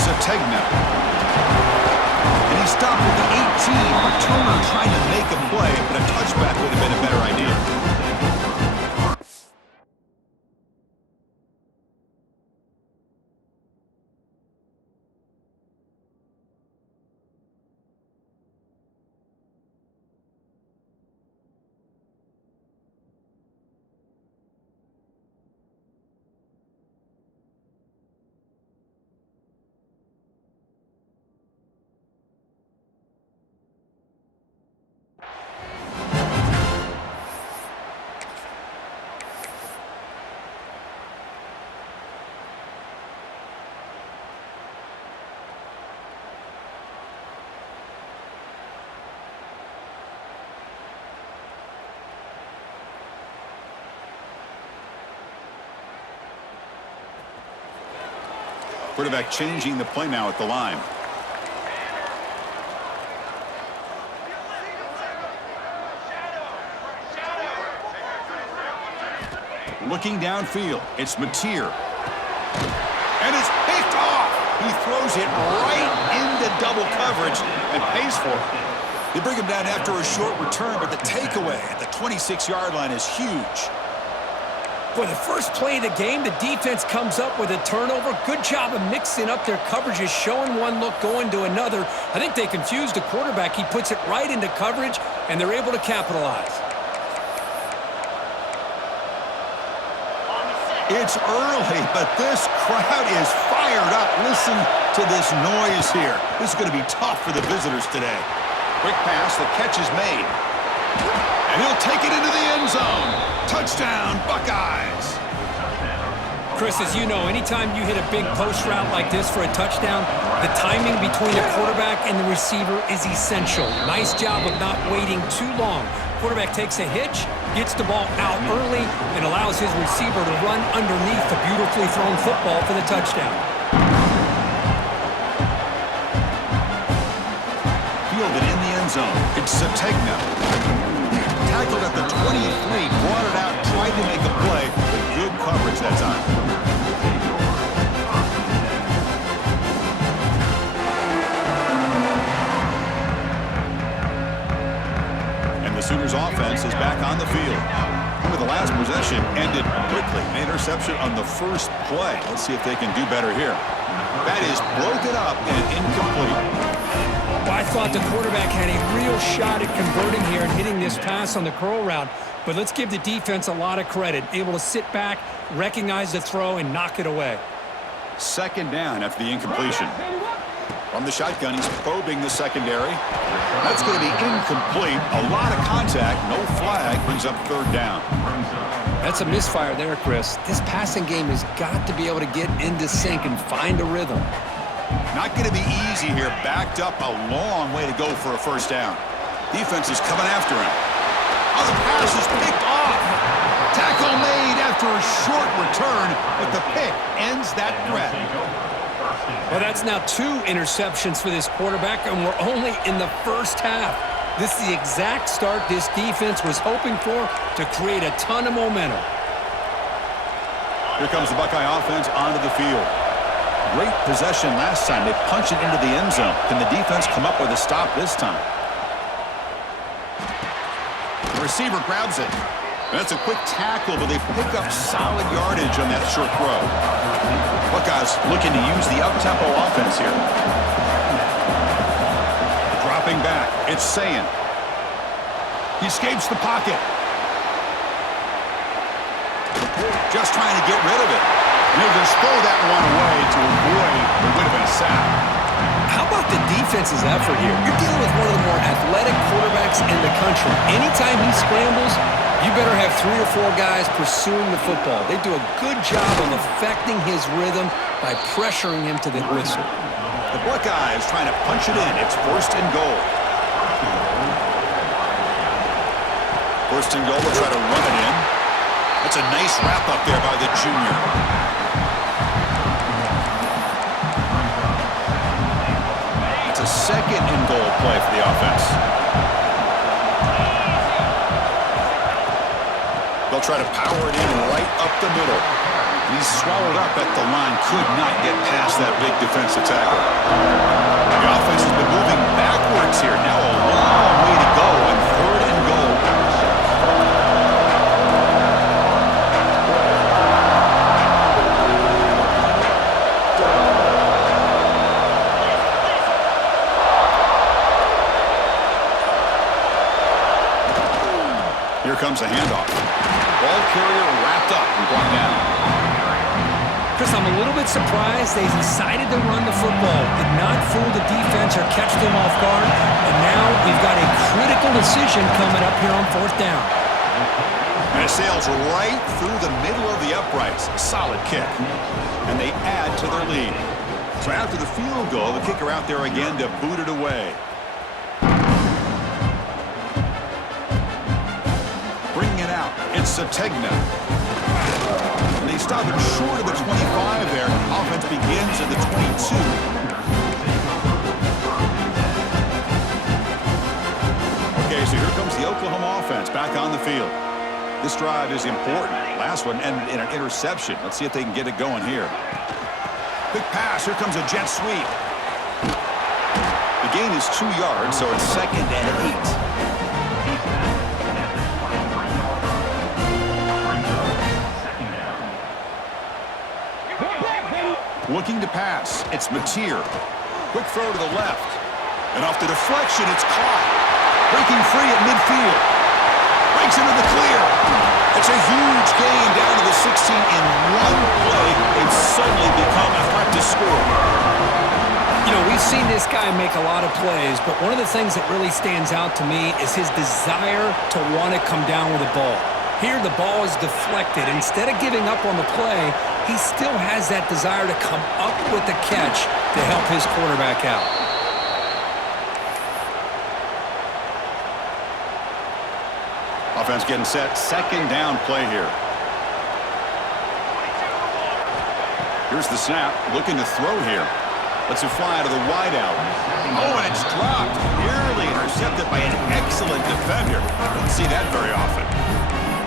Sategna. And he stopped at the 18. Returner trying to make a play, but a touchback would have been a better idea. Quarterback changing the play now at the line. Looking downfield, it's Mateer. And it's picked off. He throws it right into double coverage and pays for it. They bring him down after a short return, but the takeaway at the 26-yard line is huge. For the first play of the game, the defense comes up with a turnover. Good job of mixing up their coverages, showing one look, going to another. I think they confused the quarterback. He puts it right into coverage, and they're able to capitalize. It's early, but this crowd is fired up. Listen to this noise here. This is going to be tough for the visitors today. Quick pass, the catch is made. And he'll take it into the end zone. Touchdown, Buckeyes. Chris, as you know, anytime you hit a big post route like this for a touchdown, the timing between the quarterback and the receiver is essential. Nice job of not waiting too long. Quarterback takes a hitch, gets the ball out early, and allows his receiver to run underneath the beautifully thrown football for the touchdown. Fielded in the end zone. It's Sategna. Tackled at the 23, brought it out, tried to make a play, but good coverage that time. And the Sooners offense is back on the field. Remember, the last possession ended quickly. An interception on the first play. Let's see if they can do better here. That is broken up and incomplete. Well, I thought the quarterback had a real shot at converting here and hitting this pass on the curl route. But let's give the defense a lot of credit. Able to sit back, recognize the throw, and knock it away. Second down after the incompletion. From the shotgun, he's probing the secondary. That's going to be incomplete. A lot of contact, no flag, brings up third down. That's a misfire there, Chris. This passing game has got to be able to get into sync and find a rhythm. Not going to be easy here. Backed up a long way to go for a first down. Defense is coming after him. Oh, the pass is picked off. Tackle made after a short return, but the pick ends that threat. Well, that's now 2 interceptions for this quarterback, and we're only in the first half. This is the exact start this defense was hoping for to create a ton of momentum. Here comes the Buckeye offense onto the field. Great possession last time. They punch it into the end zone. Can the defense come up with a stop this time? The receiver grabs it. That's a quick tackle, but they pick up solid yardage on that short throw. Buckeyes looking to use the up-tempo offense here. Dropping back. It's Sayin. He escapes the pocket. Just trying to get rid of it. And he'll just throw that one away to avoid what would have been a sack. How about the defense's effort here? You're dealing with one of the more athletic quarterbacks in the country. Anytime he scrambles, you better have 3 or 4 guys pursuing the football. They do a good job of affecting his rhythm by pressuring him to the whistle. The Buckeyes trying to punch it in. It's first and goal. First and goal, they'll try to run it in. That's a nice wrap up there by the junior. It's a second and goal play for the offense. They'll try to power it in right up the middle. He's swallowed up at the line. Could not get past that big defensive tackle. The offense has been moving backwards here. Now a long way to go on 3rd and goal. Here comes a handoff. Ball carrier wrapped up and brought down. Chris, I'm a little bit surprised they decided to run the football. Did not fool the defense or catch them off guard. And now we've got a critical decision coming up here on 4th down. And it sails right through the middle of the uprights. Solid kick. And they add to their lead. So after the field goal, the kicker out there again to boot it away. Bringing it out. It's Sategna. And they stop it short of the 25 there. Offense begins at the 22. Okay, so here comes the Oklahoma offense back on the field. This drive is important. Last one ended in an interception. Let's see if they can get it going here. Quick pass. Here comes a jet sweep. The gain is 2 yards, so it's 2nd and 8. Looking to pass. It's Mateer. Quick throw to the left. And off the deflection, it's caught. Breaking free at midfield. Breaks into the clear. It's a huge gain down to the 16 in one play. They've suddenly become a threat to score. You know, we've seen this guy make a lot of plays, but one of the things that really stands out to me is his desire to want to come down with the ball. Here, the ball is deflected. Instead of giving up on the play, he still has that desire to come up with the catch to help his quarterback out. Offense getting set. 2nd down play here. Here's the snap. Looking to throw here. Lets it fly to the wideout. Oh, and it's dropped. Nearly intercepted by an excellent defender. Don't see that very often.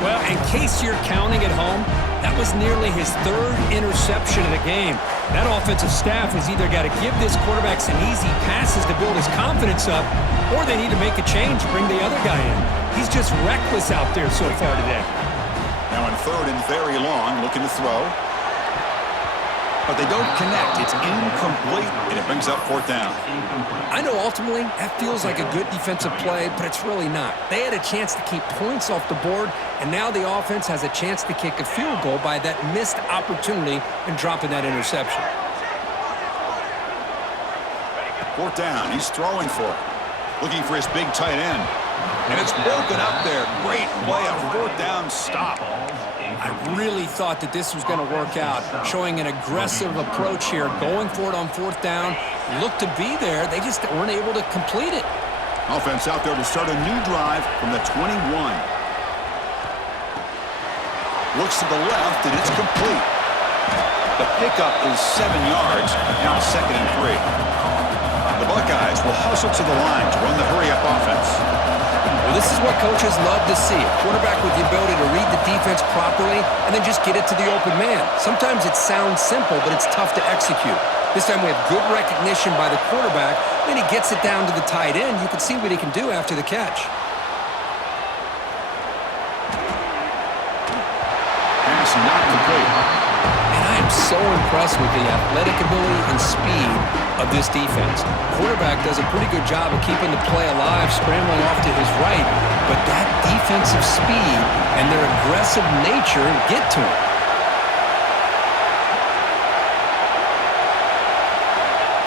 Well, in case you're counting at home, that was nearly his 3rd interception of the game. That offensive staff has either got to give this quarterback some easy passes to build his confidence up, or they need to make a change, bring the other guy in. He's just reckless out there so far today. Now in 3rd and very long, looking to throw. But they don't connect. It's incomplete, and it brings up 4th down. I know ultimately that feels like a good defensive play, but it's really not. They had a chance to keep points off the board, and now the offense has a chance to kick a field goal by that missed opportunity and dropping that interception. 4th down. He's throwing for it. Looking for his big tight end. And it's broken up there. Great play. A 4th down stop. I really thought that this was going to work out, showing an aggressive approach here, going for it on 4th down. Looked to be there. They just weren't able to complete it. Offense out there to start a new drive from the 21. Looks to the left, and it's complete. The pickup is 7 yards. Now 2nd and 3. The Buckeyes will hustle to the line to run the hurry-up offense. Well, this is what coaches love to see. A quarterback with the ability to read the defense properly and then just get it to the open man. Sometimes it sounds simple, but it's tough to execute. This time we have good recognition by the quarterback. Then he gets it down to the tight end. You can see what he can do after the catch. Pass not complete. And I am so impressed with the athletic ability and speed of this defense. Quarterback does a pretty good job of keeping the play alive, scrambling off to his right, but that defensive speed and their aggressive nature get to him.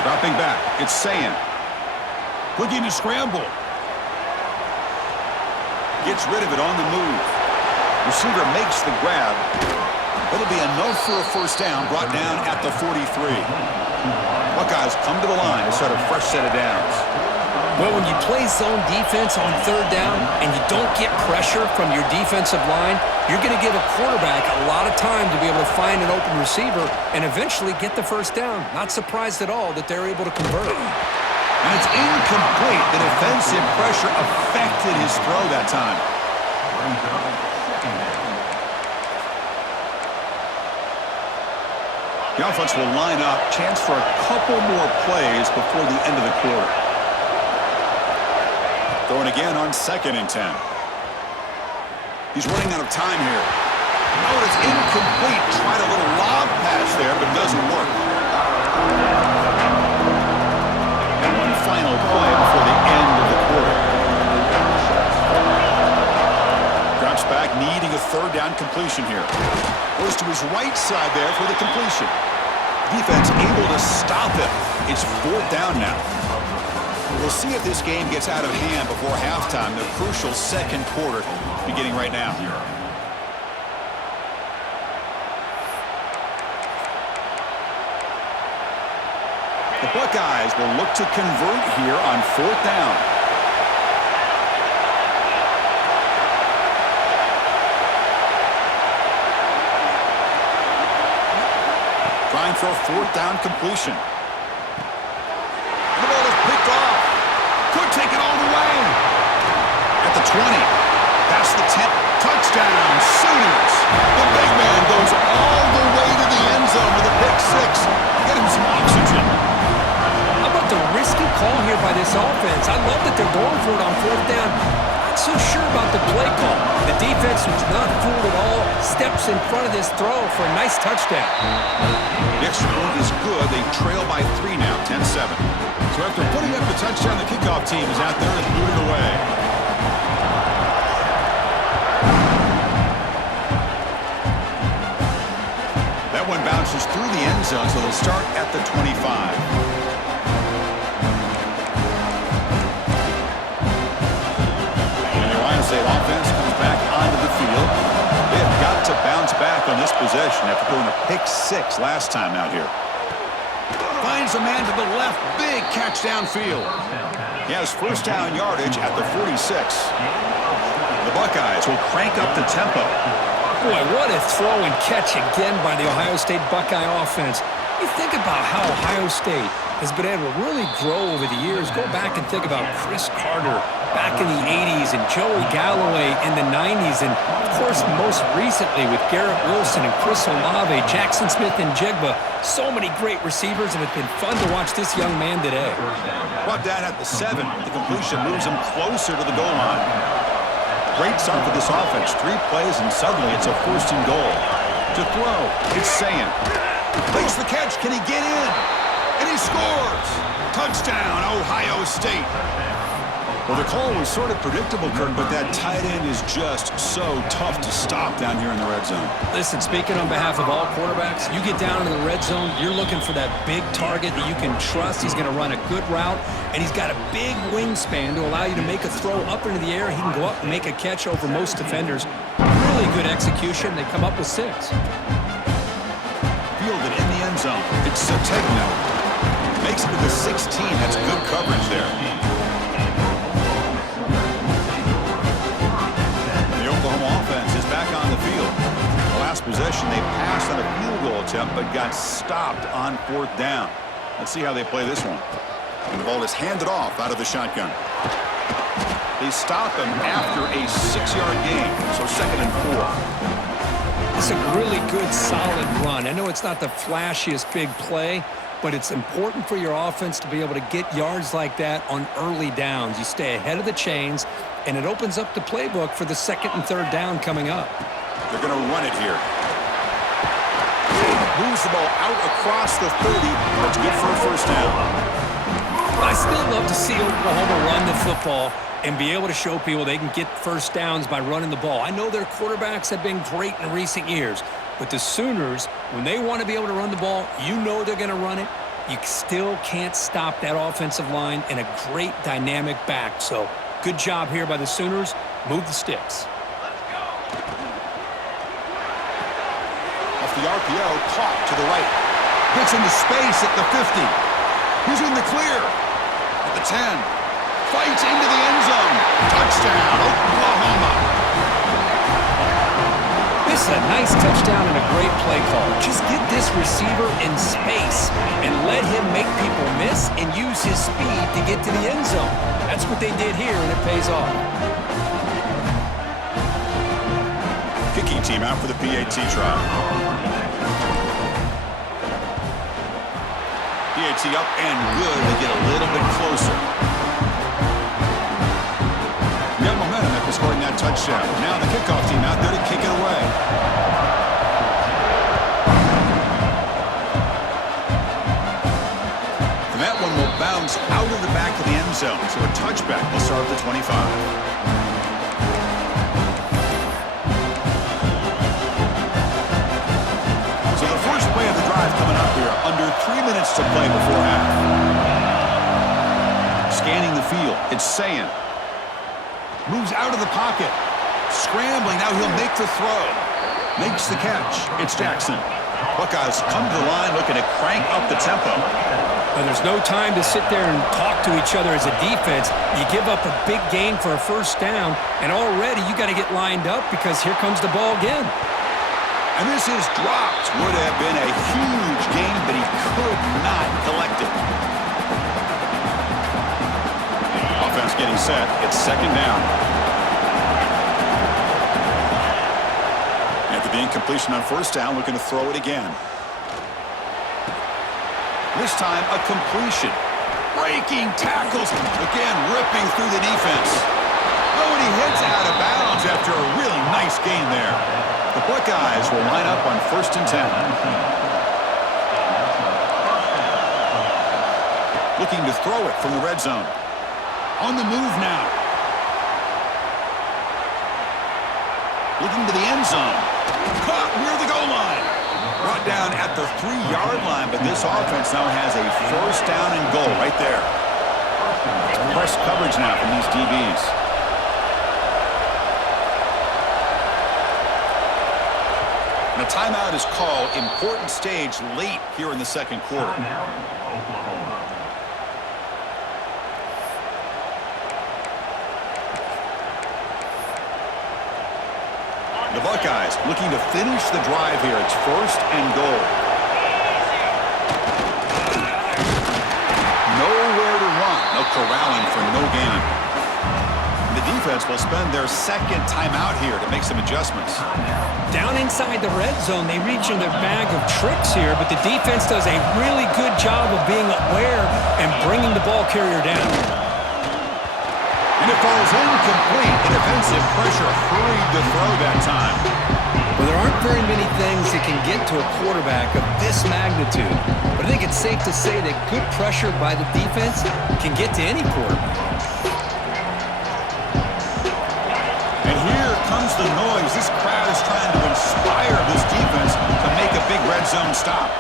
Dropping back, it's Sayin. Looking to scramble. Gets rid of it on the move. Receiver makes the grab. It'll be enough for a 1st down, brought down at the 43. Buckeyes come to the line to start a fresh set of downs. Well, when you play zone defense on 3rd down and you don't get pressure from your defensive line, you're going to give a quarterback a lot of time to be able to find an open receiver and eventually get the 1st down. Not surprised at all that they're able to convert. And it's incomplete. The defensive pressure affected his throw that time. The offense will line up. Chance for a couple more plays before the end of the quarter. Throwing again on 2nd and 10. He's running out of time here. Oh, it's incomplete. Tried a little lob pass there, but doesn't work. And one final play before the end of the quarter. Drops back, needing a 3rd down completion here. Goes to his right side there for the completion. Defense able to stop him. It's 4th down now. We'll see if this game gets out of hand before halftime. The crucial 2nd quarter beginning right now. The Buckeyes will look to convert here on 4th down. Trying for a 4th down completion. The ball is picked off. Could take it all the way. At the 20. Past the 10. Touchdown, Sooners. The big man goes all the way to the end zone with a pick 6. Get him some oxygen. How about the risky call here by this offense? I love that they're going for it on 4th down. Not so sure about the play call. The defense was not fooled at all. Steps in front of this throw for a nice touchdown. The extra point is good. They trail by 3 now, 10-7. So after putting up the touchdown, the kickoff team is out there and moving away. That one bounces through the end zone, so they'll start at the 25. State offense comes back onto the field. They have got to bounce back on this possession after throwing a pick 6 last time out here. Finds a man to the left. Big catch downfield. He has 1st down yardage at the 46. The Buckeyes will crank up the tempo. Boy, what a throw and catch again by the Ohio State Buckeye offense. You think about how Ohio State has been able to really grow over the years. Go back and think about Chris Carter back in the 80s and Joey Galloway in the 90s. And, of course, most recently with Garrett Wilson and Chris Olave, Jackson Smith and Jigba. So many great receivers, and it's been fun to watch this young man today. Brought down at the 7. The completion moves him closer to the goal line. Great start for this offense. 3 plays, and suddenly it's a 1st and goal. To throw, it's Sayin. Makes the catch. Can he get in? And he scores! Touchdown, Ohio State. Well, the call was sort of predictable, Kirk, but that tight end is just so tough to stop down here in the red zone. Listen, speaking on behalf of all quarterbacks, you get down in the red zone, you're looking for that big target that you can trust. He's going to run a good route, and he's got a big wingspan to allow you to make a throw up into the air. He can go up and make a catch over most defenders. Really good execution. They come up with 6. Fielded in the end zone. It's Sategno. Makes it to the 16. That's good coverage there. The Oklahoma offense is back on the field. The last possession, they passed on a field goal attempt, but got stopped on 4th down. Let's see how they play this one. And the ball is handed off out of the shotgun. They stop him after a 6-yard gain, so 2nd and 4. It's a really good, solid run. I know it's not the flashiest big play, but it's important for your offense to be able to get yards like that on early downs. You stay ahead of the chains, and it opens up the playbook for the 2nd and 3rd down coming up. They're going to run it here. Moves the ball out across the 30. That's good for a 1st down. I still love to see Oklahoma run the football and be able to show people they can get 1st downs by running the ball. I know their quarterbacks have been great in recent years, but the Sooners, when they want to be able to run the ball, you know they're going to run it. You still can't stop that offensive line and a great dynamic back. So good job here by the Sooners. Move the sticks. Off the RPO, caught to the right. Gets into space at the 50. He's in the clear. At the 10. Fights into the end zone. Touchdown, Oklahoma. This is a nice touchdown and a great play call. Just get this receiver in space and let him make people miss and use his speed to get to the end zone. That's what they did here, and it pays off. Kicking team out for the PAT trial. PAT up and good. They get a little bit closer. Got momentum after scoring that touchdown. Now the kickoff team out there to kick it away. And that one will bounce out of the back of the end zone. So a touchback will start at the 25. Coming up here, under 3 minutes to play before half. Scanning the field, it's Sayan. Moves out of the pocket. Scrambling, now he'll make the throw. Makes the catch, it's Jackson. Buckeyes come to the line looking to crank up the tempo. Well, there's no time to sit there and talk to each other as a defense. You give up a big gain for a first down, and already you got to get lined up because here comes the ball again. And this is dropped. Would have been a huge gain, but he could not collect it. Offense getting set. It's second down. After the incompletion on first down, looking to throw it again. This time, a completion. Breaking tackles. Again, ripping through the defense. Oh, and he heads out of bounds after a really nice gain there. The Buckeyes will line up on 1st and 10. Looking to throw it from the red zone. On the move now. Looking to the end zone. Caught near the goal line. Brought down at the 3-yard line, but this offense now has a first down and goal right there. Press coverage now from these DBs. And a timeout is called. Important stage late here in the second quarter. The Buckeyes looking to finish the drive here. It's 1st and goal. Nowhere to run. No corralling for no gain. The defense will spend their second timeout here to make some adjustments. Down inside the red zone, they reach in their bag of tricks here, but the defense does a really good job of being aware and bringing the ball carrier down. And it falls incomplete. The defensive pressure hurried to throw that time. Well, there aren't very many things that can get to a quarterback of this magnitude, but I think it's safe to say that good pressure by the defense can get to any quarterback. The noise. This crowd is trying to inspire this defense to make a big red zone stop.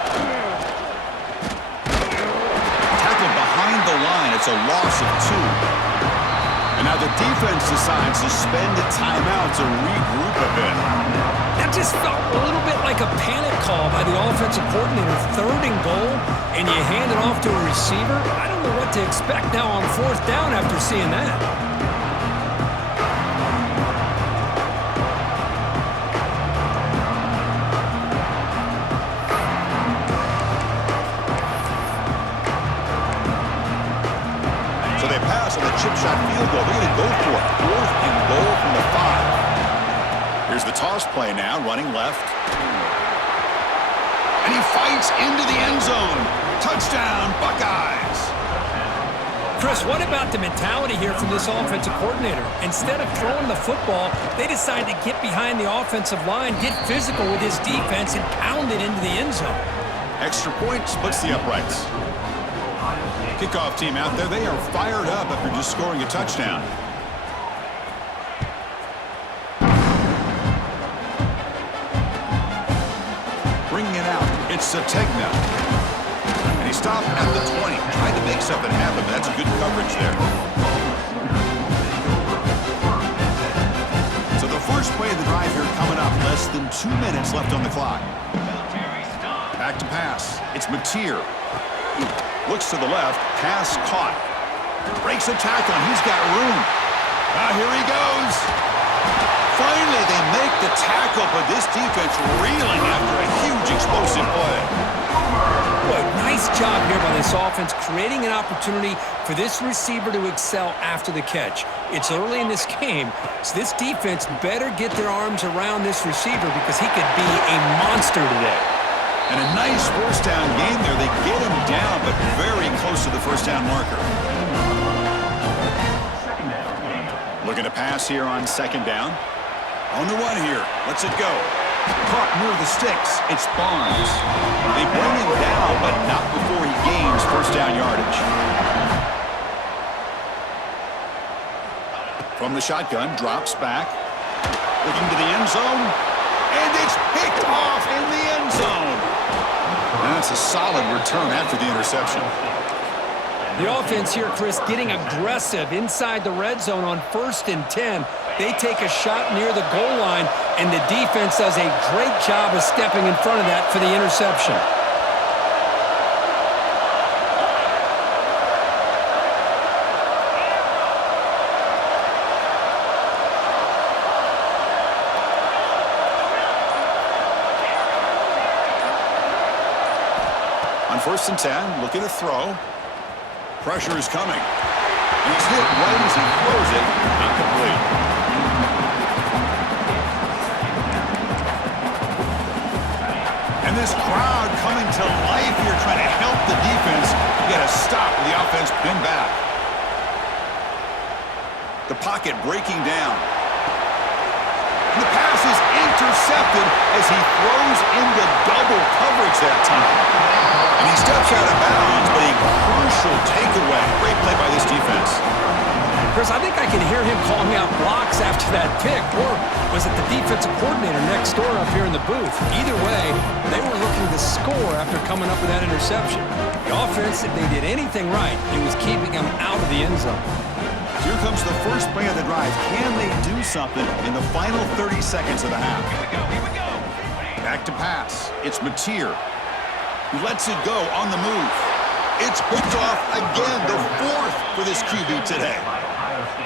Tackle behind the line. It's a loss of 2. And now the defense decides to spend a timeout to regroup a bit. That just felt a little bit like a panic call by the offensive coordinator. 3rd and goal, and you hand it off to a receiver. I don't know what to expect now on 4th down after seeing that. Chip shot field goal. They're going to go for it. 4th and goal from the 5. Here's the toss play now, running left. And he fights into the end zone. Touchdown, Buckeyes. Chris, what about the mentality here from this offensive coordinator? Instead of throwing the football, they decide to get behind the offensive line, get physical with his defense, and pound it into the end zone. Extra point splits the uprights. Kickoff team out there, they are fired up after just scoring a touchdown. Bringing it out, it's Sategna. And he stopped at the 20, tried to make something happen, but that's good coverage there. So the first play of the drive here coming up, less than 2 minutes left on the clock. Back to pass, it's Mateer. Looks to the left, pass caught. Breaks a tackle, and he's got room. Here he goes. Finally, they make the tackle, but this defense reeling after a huge explosive play. Boy, nice job here by this offense, creating an opportunity for this receiver to excel after the catch. It's early in this game, so this defense better get their arms around this receiver because he could be a monster today. And a nice first down game there. They get him down, but very close to the first down marker. Looking to pass here on second down. On the run here. Lets it go. Caught near the sticks. It's Barnes. They bring him down, but not before he gains first down yardage. From the shotgun, drops back. Looking to the end zone. And it's picked off in the end zone. And that's a solid return after the interception. The offense here, Chris, getting aggressive inside the red zone on 1st and 10. They take a shot near the goal line, and the defense does a great job of stepping in front of that for the interception. On 1st and 10, looking to throw. Pressure is coming. And he's hit right as he throws it. Not complete. And this crowd coming to life here, trying to help the defense get a stop with the offense pinned back. The pocket breaking down. And the pass is intercepted as he throws into double coverage that time. And he steps out of bounds, but a crucial takeaway. Great play by this defense. Chris, I think I can hear him calling out blocks after that pick. Or was it the defensive coordinator next door up here in the booth? Either way, they were looking to score after coming up with that interception. The offense, if they did anything right, it was keeping them out of the end zone. Here comes the first play of the drive. Can they do something in the final 30 seconds of the half? Here we go. Back to pass. It's Mateer. He lets it go on the move. It's picked off again, the 4th for this QB today.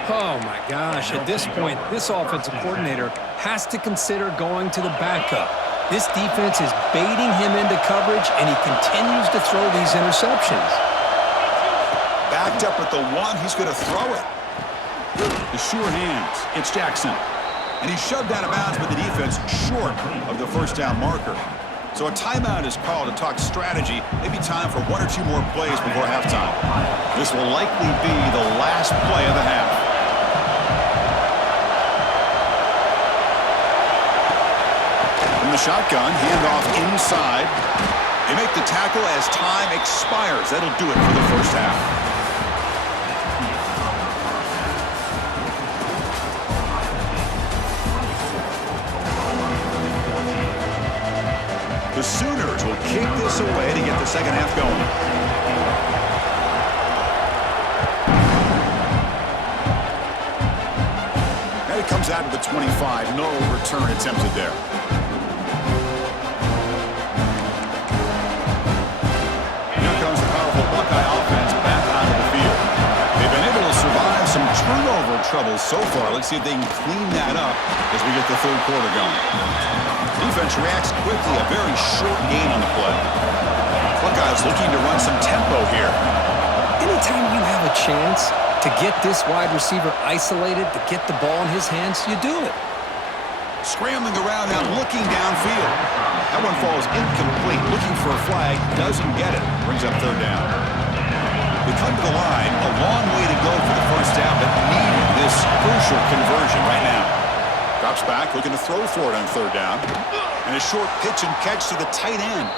Oh, my gosh. At this point, this offensive coordinator has to consider going to the backup. This defense is baiting him into coverage, and he continues to throw these interceptions. Backed up at the 1, he's going to throw it. The sure hands. It's Jackson. And he's shoved out of bounds with the defense short of the first down marker. So a timeout is called to talk strategy. Maybe time for 1 or 2 more plays before halftime. This will likely be the last play of the half. From the shotgun, handoff inside. They make the tackle as time expires. That'll do it for the first half. The Sooners will kick this away to get the second half going. And it comes out to the 25. No return attempted there. Here comes the powerful Buckeye offense back onto the field. They've been able to survive some turnover trouble so far. Let's see if they can clean that up as we get the third quarter going. Defense reacts quickly, a very short gain on the play. Buckeyes looking to run some tempo here. Anytime you have a chance to get this wide receiver isolated, to get the ball in his hands, you do it. Scrambling around now, looking downfield. That one falls incomplete. Looking for a flag, doesn't get it. Brings up third down. They come to the line, a long way to go for the first down, but needed this crucial conversion right now. Drops back, looking to throw for it on third down. And a short pitch and catch to the tight end.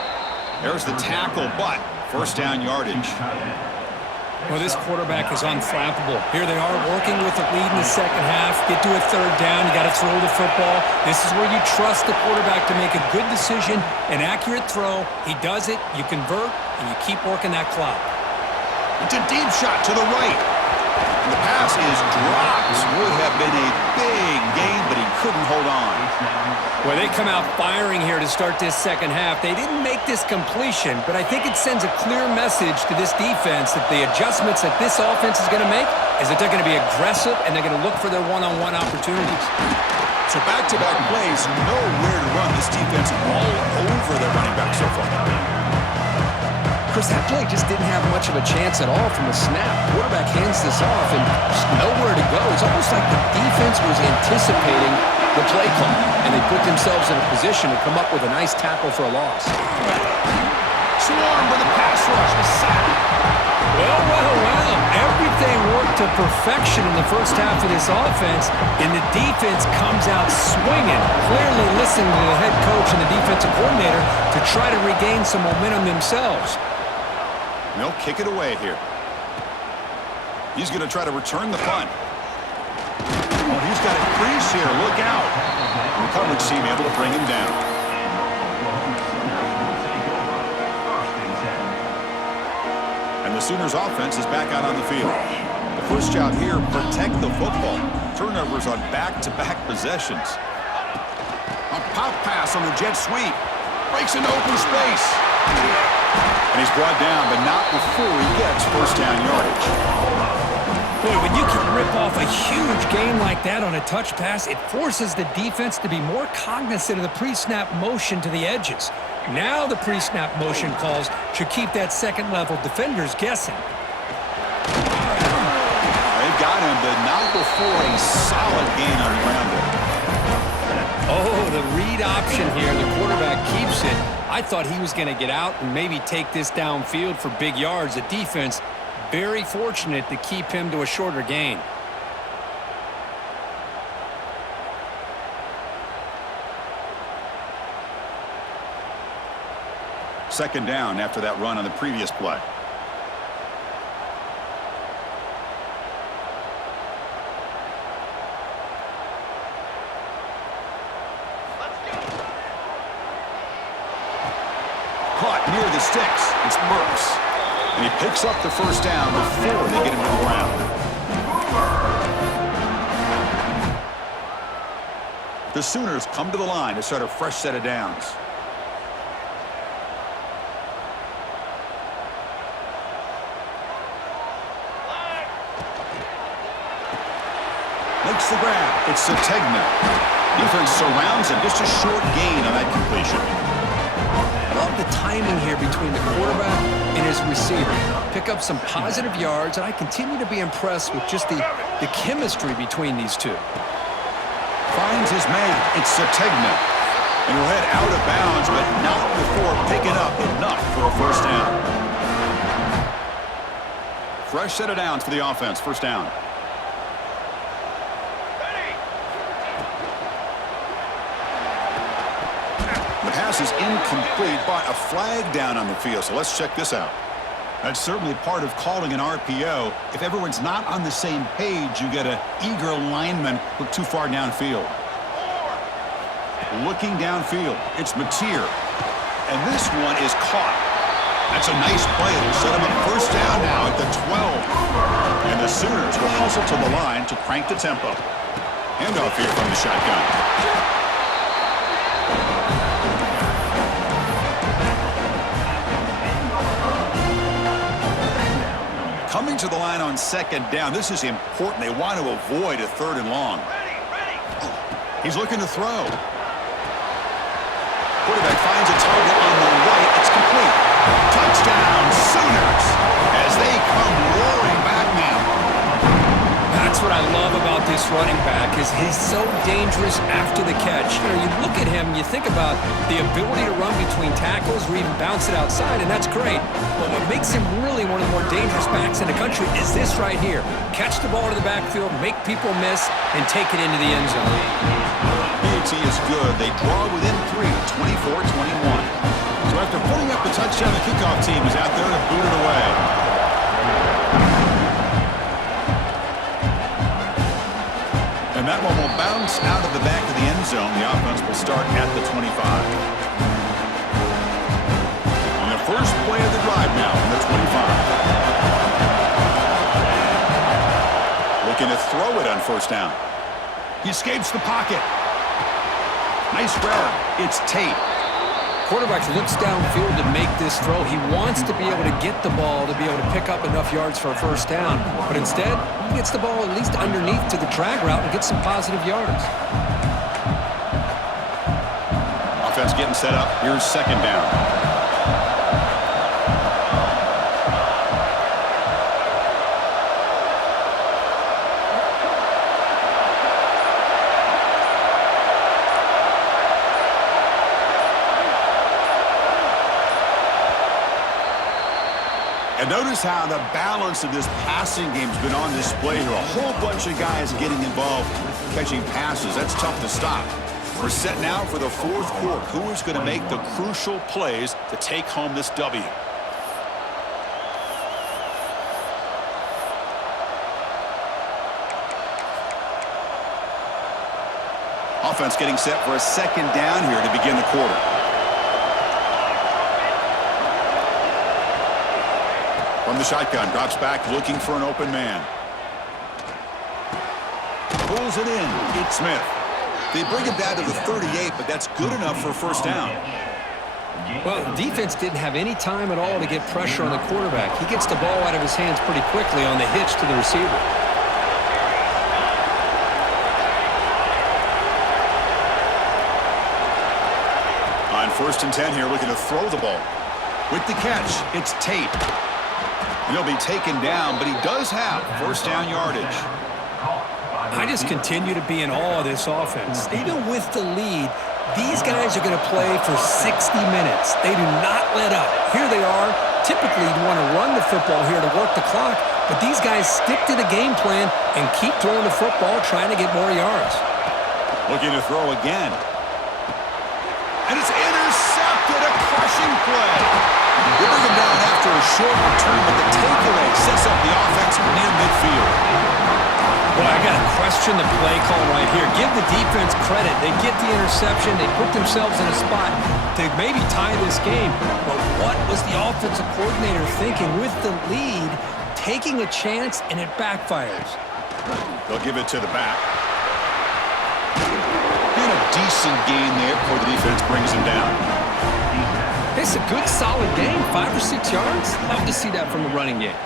There's the tackle, but first down yardage. Well, this quarterback is unflappable. Here they are working with the lead in the second half. Get to a third down. You got to throw the football. This is where you trust the quarterback to make a good decision, an accurate throw. He does it, you convert, and you keep working that clock. It's a deep shot to the right. And the pass is dropped. Would have been a big game, but he couldn't hold on. Well, they come out firing here to start this second half. They didn't make this completion, but I think it sends a clear message to this defense that the adjustments that this offense is going to make is that they're going to be aggressive and they're going to look for their one-on-one opportunities. So back-to-back plays, nowhere to run. This defense all over their running back so far. Chris, that play just didn't have much of a chance at all from the snap. Quarterback hands this off and just nowhere to go. It's almost like the defense was anticipating the play call, and they put themselves in a position to come up with a nice tackle for a loss. Swarm with a pass rush, a sack. Well. Everything worked to perfection in the first half of this offense, and the defense comes out swinging, clearly listening to the head coach and the defensive coordinator to try to regain some momentum themselves. They'll kick it away here. He's going to try to return the punt. Oh, he's got a crease here. Look out. And the coverage team able to bring him down. And the Sooners offense is back out on the field. The first job here, protect the football. Turnovers on back-to-back possessions. A pop pass on the jet sweep. Breaks into open space. And he's brought down, but not before he gets first down yardage. Boy, when you can rip off a huge gain like that on a touch pass, it forces the defense to be more cognizant of the pre-snap motion to the edges. Now the pre-snap motion calls should keep that second-level defenders guessing. They've got him, but not before a solid gain on the ground there. Oh, the read option here. The quarterback keeps it. I thought he was going to get out and maybe take this downfield for big yards. The defense very fortunate to keep him to a shorter gain. Second down after that run on the previous play. Caught near the sticks. It's Burks. And he picks up the first down before they get him to the ground. The Sooners come to the line to start a fresh set of downs. Makes the grab. It's Sategna. Defense surrounds him. Just a short gain on that completion. Love the timing here between the quarterback and his receiver. Pick up some positive yards, and I continue to be impressed with just the chemistry between these two. Finds his man. It's Sategna. And he'll head out of bounds, but not before picking up enough for a first down. Fresh set of downs for the offense. First down. The pass is incomplete, but a flag down on the field. So let's check this out. That's certainly part of calling an RPO. If everyone's not on the same page, you get an eager lineman look too far downfield. Looking downfield, it's Mateer. And this one is caught. That's a nice play. It'll set him up first down now at the 12. And the Sooners will hustle to the line to crank the tempo. Handoff here from the shotgun. Coming to the line on second down. This is important. They want to avoid a third and long. He's looking to throw. Quarterback finds a target on the right. It's complete. Touchdown, Sooners, as they come roaring back now. That's what I love about this running back is he's so dangerous after the catch. You know, you look at him, you think about the ability to run between tackles or even bounce it outside, and that's great. But what makes him really one of the more dangerous backs in the country is this right here. Catch the ball to the backfield, make people miss, and take it into the end zone. PAT is good. They draw within 3, 24-21. So after putting up the touchdown, the kickoff team is out there to boot it away. And that one will bounce out of the back of the end zone. The offense will start at the 25. And the first play of the drive now from the 25. Looking to throw it on first down. He escapes the pocket. Nice grab. It's Tate. Quarterback looks downfield to make this throw. He wants to be able to get the ball to be able to pick up enough yards for a first down. But instead, he gets the ball at least underneath to the drag route and gets some positive yards. Offense getting set up. Here's second down. Notice how the balance of this passing game has been on display here. A whole bunch of guys getting involved, catching passes. That's tough to stop. We're set now for the fourth quarter. Who is going to make the crucial plays to take home this W? Offense getting set for a second down here to begin the quarter. From the shotgun, drops back looking for an open man. Pulls it in. It's Smith. They bring him down to the 38, but that's good enough for a first down. Well, defense didn't have any time at all to get pressure on the quarterback. He gets the ball out of his hands pretty quickly on the hitch to the receiver. On 1st and 10 here, looking to throw the ball. With the catch, it's Tate. He'll be taken down, but he does have first down yardage. I just continue to be in awe of this offense. Even with the lead, these guys are going to play for 60 minutes. They do not let up. Here they are. Typically, you want to run the football here to work the clock, but these guys stick to the game plan and keep throwing the football, trying to get more yards. Looking to throw again. And it's intercepted, a crushing play. They bring him down after a short return, but the takeaway sets up the offense near midfield. Well, I got to question the play call right here. Give the defense credit. They get the interception. They put themselves in a spot to maybe tie this game. But what was the offensive coordinator thinking with the lead, taking a chance, and it backfires? They'll give it to the back. And a decent gain there before the defense brings him down. It's a good, solid game. 5 or 6 yards. Love to see that from the running game.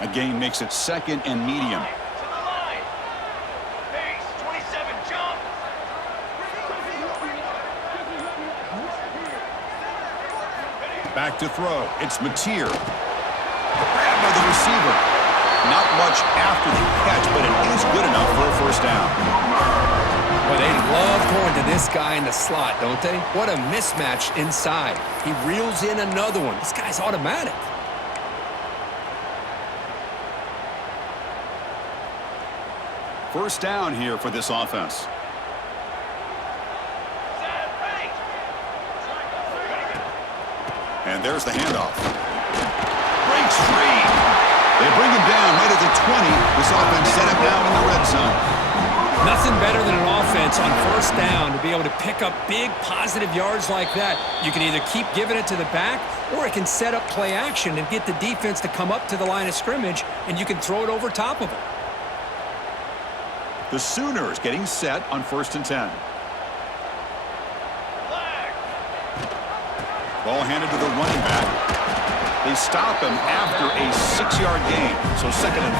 A gain makes it 2nd and medium. Back to throw. It's Mateer. Grabbed by the receiver. Not much after the catch, but it is good enough for a first down. Well, they love going to this guy in the slot, don't they? What a mismatch inside. He reels in another one. This guy's automatic. First down here for this offense. And there's the handoff. Breaks free. They bring him down right at the 20. This offense set up now in the red zone. Nothing better than an offense on first down to be able to pick up big positive yards like that. You can either keep giving it to the back, or it can set up play action and get the defense to come up to the line of scrimmage, and you can throw it over top of it. The Sooners getting set on 1st and 10. Ball handed to the running back. They stop him after a 6-yard gain, so 2nd and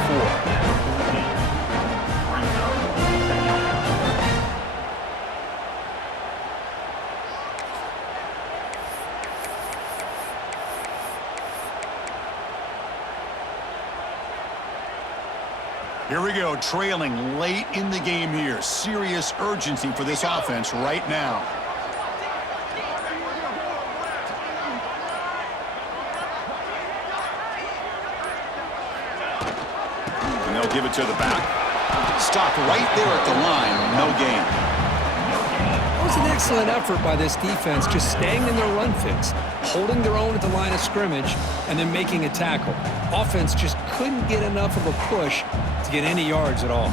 4. Here we go, trailing late in the game here. Serious urgency for this offense right now. And they'll give it to the back. Stopped right there at the line, no gain. That was an excellent effort by this defense, just staying in their run fits, holding their own at the line of scrimmage, and then making a tackle. Offense just couldn't get enough of a push to get any yards at all.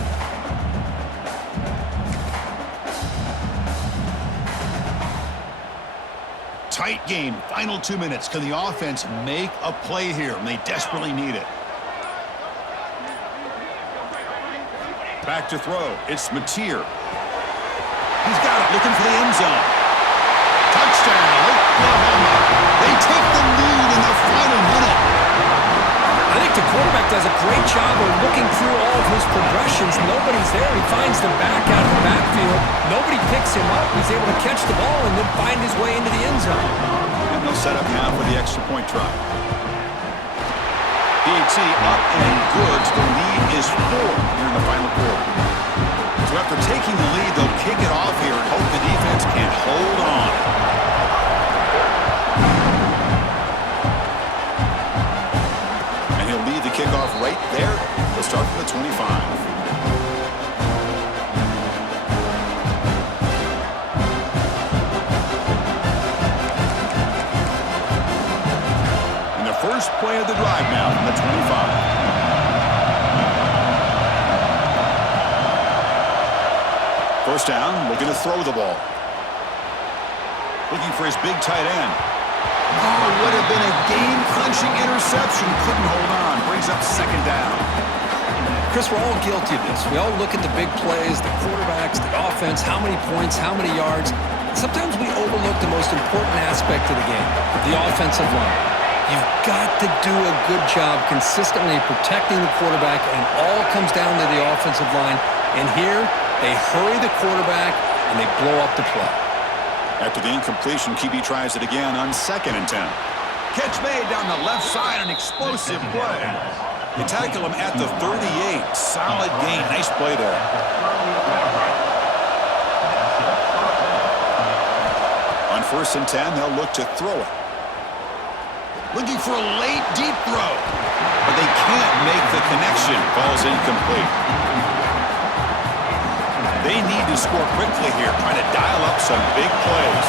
Tight game, final 2 minutes. Can the offense make a play here? And they desperately need it. Back to throw. It's Mateer. He's got it, looking for the end zone. Touchdown, Oklahoma. They take the lead in the final minute. I think the quarterback does a great job of looking through all of his progressions. Nobody's there. He finds the back out of the backfield. Nobody picks him up. He's able to catch the ball and then find his way into the end zone. And they'll set up now for the extra point try. DT up and good. The lead is 4 here in the final quarter. So after taking the lead, they'll kick it off here and hope the defense can hold on. And he'll lead the kickoff right there. They'll start from the 25. First play of the drive now from the 25. First down, looking to throw the ball. Looking for his big tight end. Oh, would have been a game-crunching interception. Couldn't hold on. Brings up second down. Chris, we're all guilty of this. We all look at the big plays, the quarterbacks, the offense, how many points, how many yards. Sometimes we overlook the most important aspect of the game, the offensive line. You've got to do a good job consistently protecting the quarterback, and it all comes down to the offensive line. And here, they hurry the quarterback, and they blow up the play. After the incompletion, QB tries it again on 2nd and 10. Catch made down the left side, an explosive play. They tackle him at the 38. Solid gain. Nice play there. On 1st and 10, they'll look to throw it. Looking for a late, deep throw. But they can't make the connection. Ball's incomplete. They need to score quickly here, trying to dial up some big plays.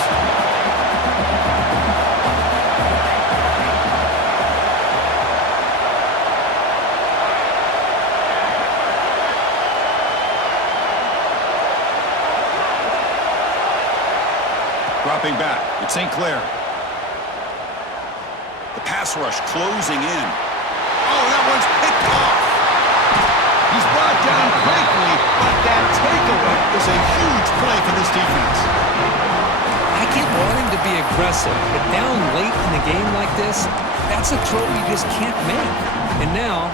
Dropping back, it's St. Clair. The pass rush closing in. Oh, that one's picked off. He's brought down quickly, but that takeaway is a huge play for this defense. I keep wanting to be aggressive, but down late in the game like this, that's a throw you just can't make. And now